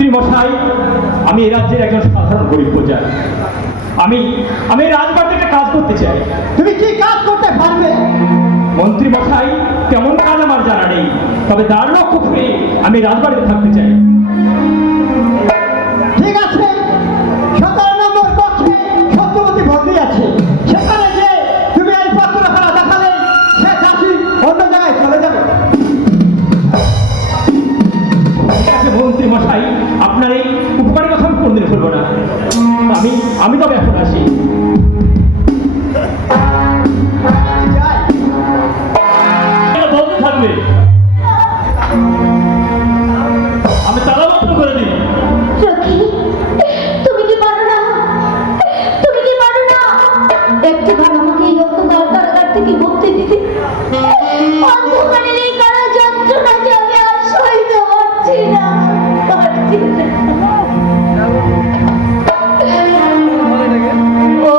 মন্ত্রী মশাই, আমি এই রাজ্যের একজন সাধারণ গরিব প্রজা। আমি আমি এই রাজবাড়িতে একটা কাজ করতে চাই। তুমি কি কাজ করতে পারবে? মন্ত্রী মশাই, কেমন কাজ আমার জানা নেই, তবে দ্বার রক্ষক হয়ে আমি রাজবাড়িতে থাকতে চাই। ঠিক আছে, 17 নম্বর কক্ষে সত্যবতী ভগ্নী আছে, সেখানে যে তুমি এই পত্রখানা দেখালে সে দাসী অন্য জায়গায় চলে যাবে। ঠিক আছে মন্ত্রী মশাই, আপনার এই উপকারের কথা আমি কোনদিন করবো না। আমি তবে এখন আসি। যাই। বন্ধ থাকবে, আমি তালাবদ্ধ করে দিই। সখী, তুমি কি পারো না? তুমি কি পারো না একটুখানি আমাকে এই অন্ধকার কারাগার থেকে মুক্তি দিতে? অন্ধকারের এই কারা যন্ত্রণা যে আমি আর সইতে পারছি না, পারছি না। ও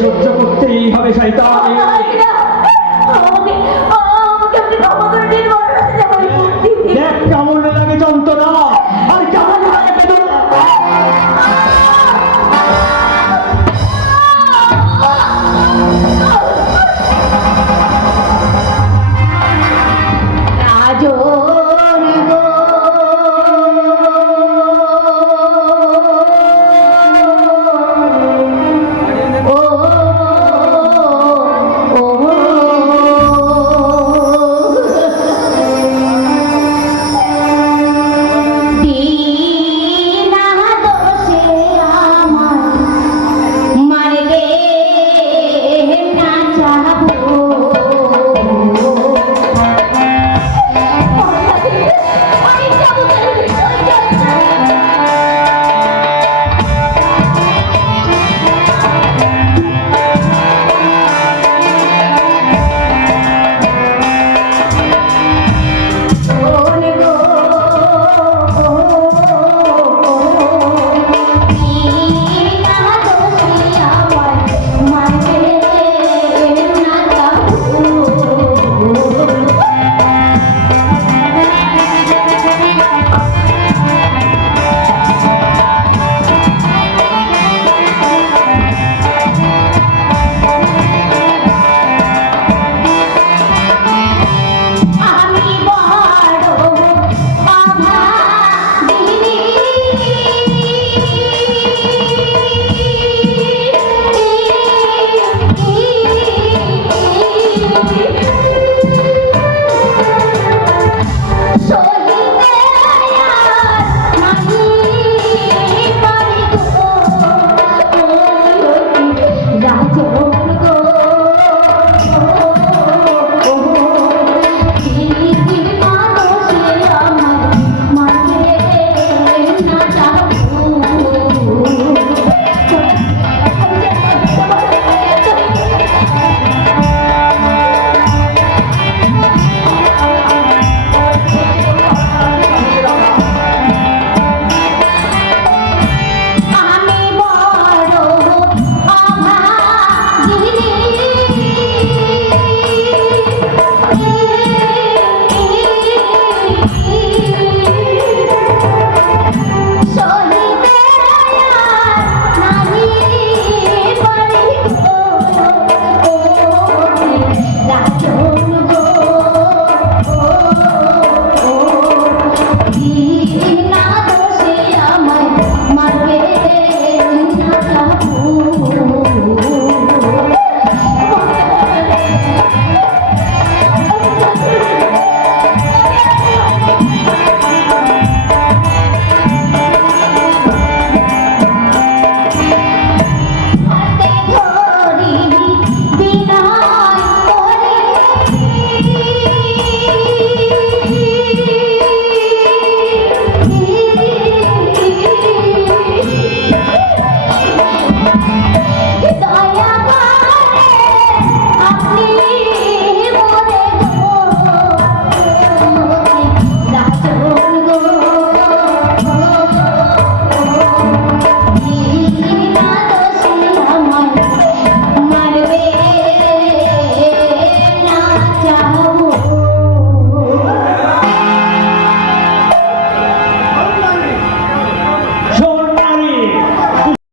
সহ্য করতেই হবে শয়তান।